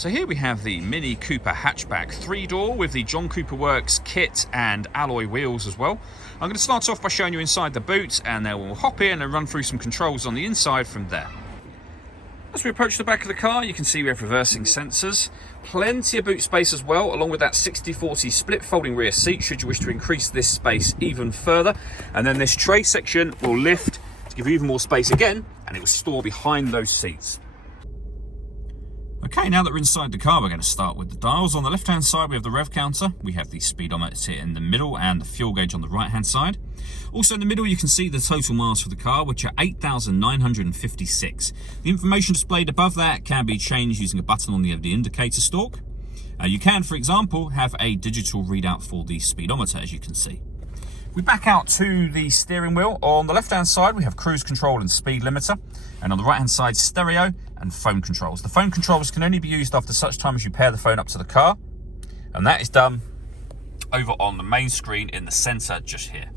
So here we have the Mini Cooper hatchback 3-door with the John Cooper Works kit and alloy wheels as well. I'm going to start off by showing you inside the boot, and then we'll hop in and run through some controls on the inside from there. As we approach the back of the car, you can see we have reversing sensors, plenty of boot space as well, along with that 60/40 split folding rear seat should you wish to increase this space even further. And then this tray section will lift to give you even more space again, and it will store behind those seats. Okay, now that we're inside the car, we're going to start with the dials. On the left-hand side, we have the rev counter. We have the speedometer in the middle and the fuel gauge on the right-hand side. Also in the middle, you can see the total miles for the car, which are 8,956. The information displayed above that can be changed using a button on the indicator stalk. You can, for example, have a digital readout for the speedometer, as you can see. We back out to the steering wheel. On the left-hand side, we have cruise control and speed limiter. And on the right-hand side, stereo and phone controls. The phone controls can only be used after such time as you pair the phone up to the car. And that is done over on the main screen in the center just here.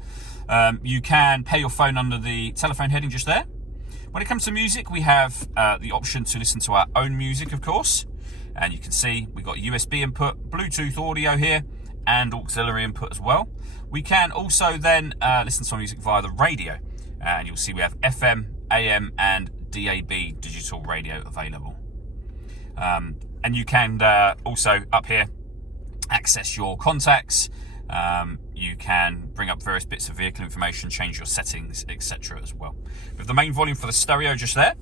You can pair your phone under the telephone heading just there. When it comes to music, we have the option to listen to our own music, of course. And you can see we've got USB input, Bluetooth audio here, and auxiliary input as well. We can also then listen to music via the radio, and you'll see we have FM, AM, and DAB digital radio available. And you can also up here access your contacts. You can bring up various bits of vehicle information, change your settings, etc. as well. With the main volume for the stereo just there.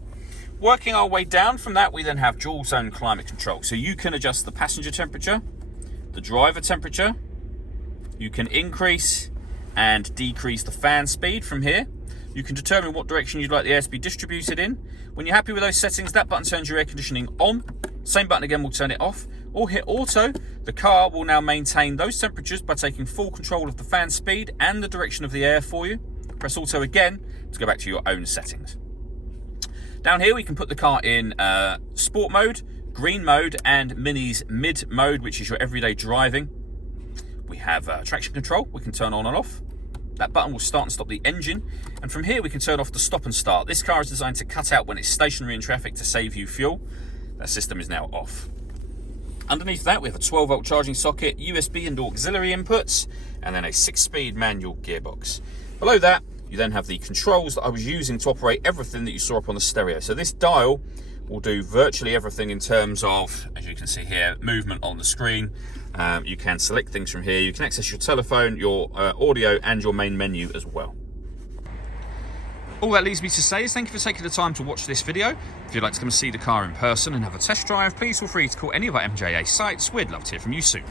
Working our way down from that, we then have dual zone climate control. So you can adjust the passenger temperature, the driver temperature. You can increase and decrease the fan speed from here. You can determine what direction you'd like the air to be distributed in. When you're happy with those settings, that button turns your air conditioning on. Same button again will turn it off. Or hit auto. The car will now maintain those temperatures by taking full control of the fan speed and the direction of the air for you. Press auto again to go back to your own settings. Down here we can put the car in sport mode, green mode, and Mini's mid mode, which is your everyday driving. We have traction control, we can turn on and off. That button will start and stop the engine. And from here we can turn off the stop and start. This car is designed to cut out when it's stationary in traffic to save you fuel. That system is now off. Underneath that we have a 12-volt charging socket, USB and auxiliary inputs, and then a 6-speed manual gearbox. Below that you then have the controls that I was using to operate everything that you saw up on the stereo. So this dial will do virtually everything in terms of, as you can see here, movement on the screen. You can select things from here. You can access your telephone, your audio, and your main menu as well. All that leaves me to say is thank you for taking the time to watch this video. If you'd like to come and see the car in person and have a test drive, please feel free to call any of our MJA sites. We'd love to hear from you soon.